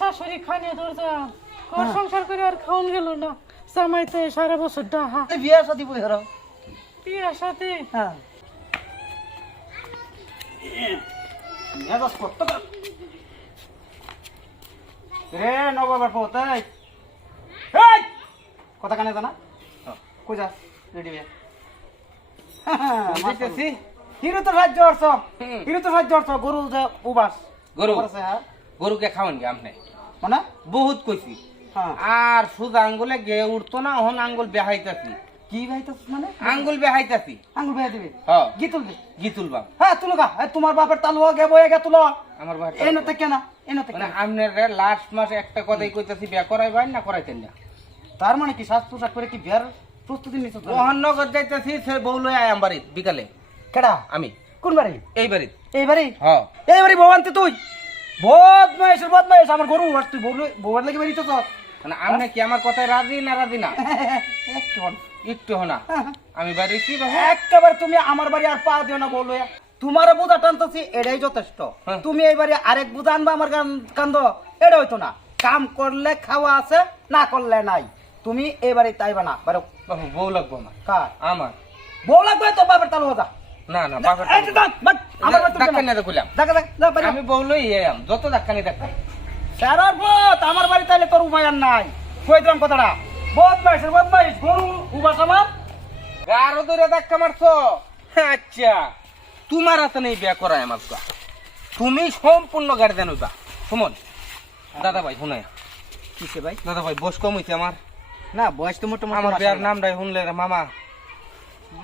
শাশুড়ি খানে দরজা ঘর সংসার করে আর খাওন গেল না জামাইতে সারা বছর ডাহা বিয়া শাদি বই হলো বিয়ের সাথে হ্যাঁ মেজাজ কত রে নবাবার পোতাই এই কথা কানে জানা কই যাস রেডি বে বুঝতেছি হিরো তো রাজ্য অর্থ হিরো তো রাজ্য অর্থ গরু যা উবাস গরু করছে হ্যাঁ গরুকে খাওয়ান গে আপনি মানে বহুত কইছি হ্যাঁ আর সুদা আঙ্গুলে গে উঠতো না হন আঙ্গুল বেহাইতাছি কি ভাই তো মানে আঙ্গুল বেহাইতাছি আঙ্গুল ভাই দিবি হ্যাঁ কি তুলবি গিতুলবাম হ্যাঁ তুলো গা তোমার বাপের তালু গে বয়ে গে তুলো আমার ভাই এই নতে কেনা এই নতে মানে কেনা আপনার লাস্ট মাসে একটা কথাই কইতাছি বিয়া করাইবেন না করাইতেন না তার মানে কি সাজ পোশাক করে কি বিয়ার প্রস্তুতি নিছ তো ওহন নগর যাইতাছি সে বউ লই আয়াম বাড়িত বিকালে কেডা আমি কোন বাড়ি এই বাড়িত এইবারে হ্যাঁ এইবারে ভবান্তি তুই বদমাইশ আমার গরু আর তুই বউর লাগি বেরিয়েছ তো মানে আপনি কি আমার কথায় রাজি না রাজি না একটু হন। একটু হনা আমি বাড়িছি একেবারে তুমি আমার বাড়ি আর পা দিও না বলো তোমার বোঝা টানতেছি এটাই যথেষ্ট হ্যাঁ। তুমি এই বাড়ি আরেক বোঝা আনবা আমার কান্দ এটা হইতো না কাম করলে খাওয়া আছে না করলে নাই তুমি এই বাড়ি তাইবা না বারো বউ লাগবো না কার আমার বউ লাগবে তো বাবার তালু যা না না বাপের এই যে দেখ, বাট, আমার বাড়ি ডাক্তার তুমি না না। দেখলাম দেখা দেখ যা বাড়ি। আমি বউ লই আয়াম যত ডাক্তানি দেখাই স্যারার পথ আমার বাড়ি তাইলে তোর উপায় আর নাই কই দিলাম কথাটা বদমাইশ গরু উবাস আমার গারো ধরে ধাক্কা মারছো আচ্ছা তোমার হাতে নেই বিয়া করায় আমার তো তুমি সম্পূর্ণ গার্জেন হইবা সুমন দাদা ভাই শুনে কিসে ভাই দাদা ভাই বয়স কম হইছে আমার না বয়স তো মোটামুটি আমার বিয়ার নামটাই শুনলে রে মামা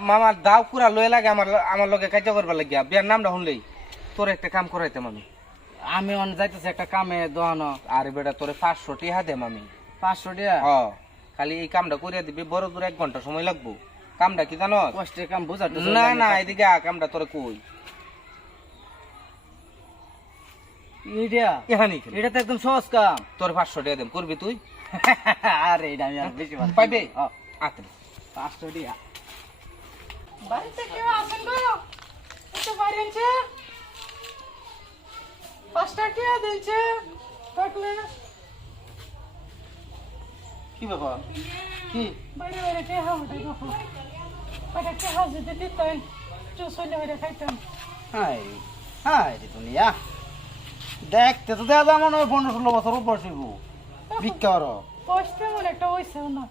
মামা দাও কুড়া লয়ে লাগে আমার লগে কাজ করবার লাগিয়া বিয়ার নামটা শুনলেই তোর একটা কাম করাইতাম আমি আমি অন যাইতেছি একটা কামে দোয়ানো আরে বেটা তোরে 500 টাকা দেম আমি 500 টাকা হ খালি এই কামটা করিয়া দিবি বড় দূর 1 ঘন্টা সময় লাগবো কামটা কি জানো কষ্টের কাম বুঝা না না এদিকে কামটা তোরে কই এইটা এখানে এটা তো একদম সহজ কাম তোর 500 টাকা দেম করবি তুই আরে এটা আমি আর বেশি ভালো পাইবে হ্যাঁ, আত্রে 500 টাকা বাড়িতে কেউ আছেন গো একটু বাইরে আনছে 5 টাকা দিনছে থাকলে কি ব্যাপার কি বাইরে বাইরে কে হাও ওটা গো ওটা কে হাও যদি দিতেন চুষলে বাইরে খাইতাম হাই হাই রে দুনিয়া দেখতে তো দেখা যায় মনে হয় 15-16 বছর উপর ছিল ভিক্ষা করো পোস্টে মনে একটা হইছে না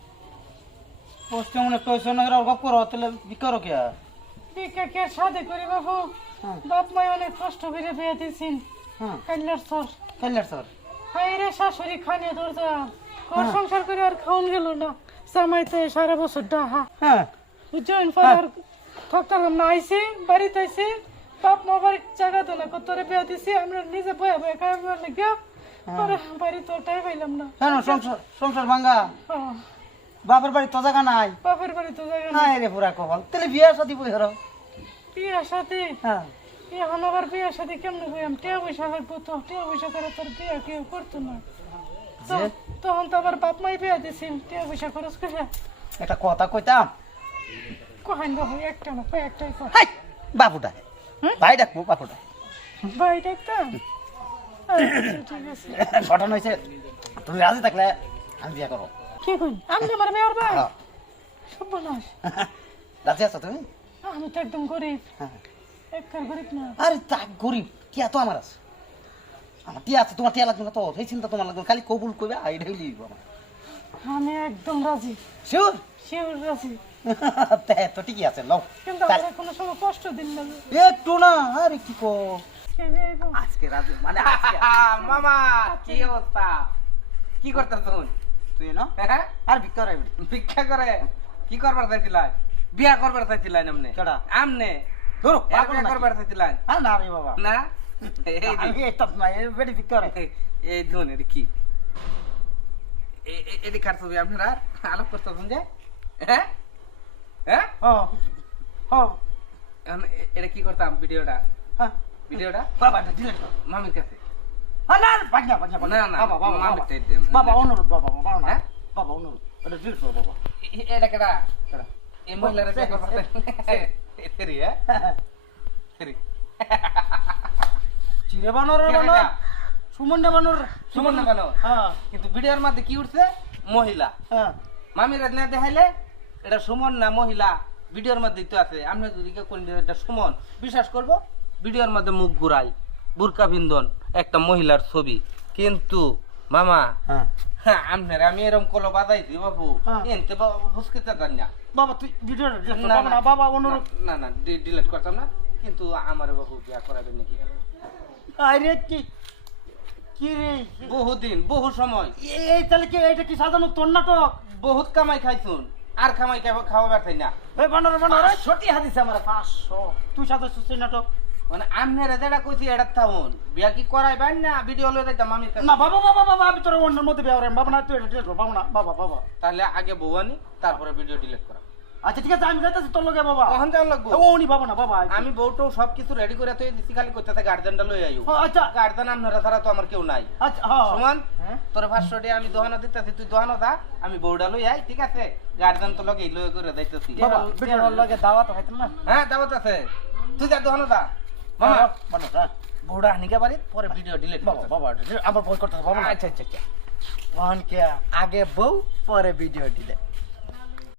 পোস্টে মনে পয়সা না করে গপ করো তাহলে ভিক্ষা করো কে বিকা কে সাদে করি বাবু হ্যাঁ বাপ মাই অনেক কষ্ট করে বিয়ে দিয়েছেন হ্যাঁ কাল্লার সর কল্যাণ স্যার হাই রে শাশুড়ি খানে দরজা ঘর সংসার করে আর খাওন গেল না জামাইতে সারা বছর ডাহা হ্যাঁ জয়েন ফাদার থাকতাম না আইসি বাড়িতে আইসি বাপ মা বাড়ির জায়গা তো না কত বিয়ে দিছি আমরা নিজে বয়ে বয়ে খাইবার লাগিয়া পরে বাড়ি তো ওটাই পাইলাম না কেন সংসার সংসার ভাঙ্গা হ্যাঁ, বাপের বাড়ি তো জায়গা নাই বাপের বাড়ি তো জায়গা না হাই রে পুরা কপাল তাহলে বিয়া শাদি বই হলো বিয়ের সাথে হ্যাঁ এখন আবার বিয়ের সাথে কেমনে বইয়াম টিয়া পয়সা লাগবো তো টিয়া পয়সা করে তোর বিয়ে কেউ করতো না তো- তখন তো আবার বাপ মাই বিয়ে দিছি টিয়া পয়সা খরচ করে একটা কথা কইতাম কহান বাবু একটা না কয়েকটাই কর হাই বাপুটা ভাই ডাকবো বাপুটা ভাই দেখতাম আচ্ছা, ঠিক আছে ঘটনা হয়েছে তুমি রাজি থাকলে আমি বিয়া করো কি কই আমি আমার মেয়র ভাই হ্যাঁ। সর্বনাশ রাজি আছো তুমি আমি তো একদম গরিব হ্যাঁ। একবার গরিব না আরে তা গরিব টিয়া তো আমার আছে আমার টিয়া আছে তোমার টিয়া লাগবে না তো সেই চিন্তা তোমার লাগবে না। খালি কবুল করবে আইডা হইলি আমার আমি একদম রাজি শিওর শিওর রাজি তো ঠিকই আছে লও কিন্তু আমার কোনো সময় কষ্ট দিন না একটু না আরে কি কো কে রে গো? আজকে রাজি মানে আজকে মামা কি অবস্থা কি করতেছ তুই না হ্যাঁ আর ভিক্ষা রাইবি ভিক্ষা করে কি করবার চাইছিলেন বিয়া করবার চাইছিলেন আমনে কেডা? আমনে ধরো বিয়া করবার চাইছিলেন আর না রে বাবা না এই যে, আমি এটা না এই বেডি ভিক্ষা রাই এই ধুন এটা কি এদি কার ছবি আপনারা আলাপ করতেছেন যে হ্যাঁ হ্যাঁ ও ও এখন এটা কি করতাম ভিডিওটা হ্যাঁ ভিডিওটা বাবা ডিলিট কর মামির কাছে না বাজনা বাজনা না, না, বাবা বাবা মামি বাবা টাইট দেন। বাবা অনুরোধ বাবা বাবা না হ্যাঁ? বাবা অনুরোধ এটা ডিলিট কর বাবা এটা কেডা কেডা? এই মহিলার বিয়া করবার তেরি হ্যাঁ তেরি চিরে বানরের কেডা বানর এটা? সুমন বানোর সুমন না কেন হ্যাঁ কিন্তু ভিডিওর মধ্যে কি উঠছে মহিলা হ্যাঁ মামিরা না দেখাইলে এটা সুমন না মহিলা ভিডিওর মধ্যে তো আছে আপনি যদি কেউ কোন এটা সুমন বিশ্বাস করব ভিডিওর মধ্যে মুখ ঘুরাই বুরকা বিন্দন একটা মহিলার ছবি কিন্তু মামা হ্যাঁ হ্যাঁ আপনার আমি এরকম কলো বাজাইছি বাবু হ্যাঁ। এনতে হুসকিতে চান না বাবা তুই ভিডিওটা ডিলিট কর না, বাবা না। না বাবা অনুরোধ না না ডিলিট করতাম না কিন্তু আমার বাবু বিয়া করাবেন নাকি আরে কি কি রে বহুদিন বহু সময় এই তাহলে কি এটা কি সাজানো তোর নাটক বহুত কামাই খাইছুন আর কামাই খাওয়া ব্যর্থাই না এই বানর বানর ছোটি হাদিস আমার 500 তুই সাজাছিস সেই নাটক মানে আপনারা যেটা কইছি এটা থাকুন বিয়া কি করাইবেন না ভিডিও লয়ে যাইতাম আমি না বাবা বাবা বাবা আমি তোর অন্যের মধ্যে বিয়ে বাবা না তুই এটা ডিলিট কর বাবা না বাবা বাবা তাহলে আগে বউয়ানি তারপরে ভিডিও ডিলিট করা আচ্ছা ঠিক আছে আমি যাইতেছি তোর লগে বাবা কখন যাওয়া লাগবো ও উনি বাবা না বাবা আমি বউটাও সবকিছু রেডি করে তুই দিছি খালি করতে গার্জেনটা লই আইও ও, আচ্ছা গার্জেন আপনারা ছাড়া তো আমার কেউ নাই আচ্ছা হ্যাঁ সুমন হ্যাঁ তোর 500 টাকা আমি দোহানো দিতেছি তুই দোহানো দা আমি বউটা লই আই ঠিক আছে গার্জেন তো লগে লই করে যাইতেছি বাবা ভিডিওর লগে দাওয়াত হইতো না হ্যাঁ দাওয়াত আছে তুই যা দোহানো দা মামা বানর হ্যাঁ বউটা আনিকে বাড়ি পরে ভিডিও ডিলিট বাবা বাবা আমার বই করতে বাবা না আচ্ছা আচ্ছা আচ্ছা ওহান কে আগে বউ পরে ভিডিও দিলে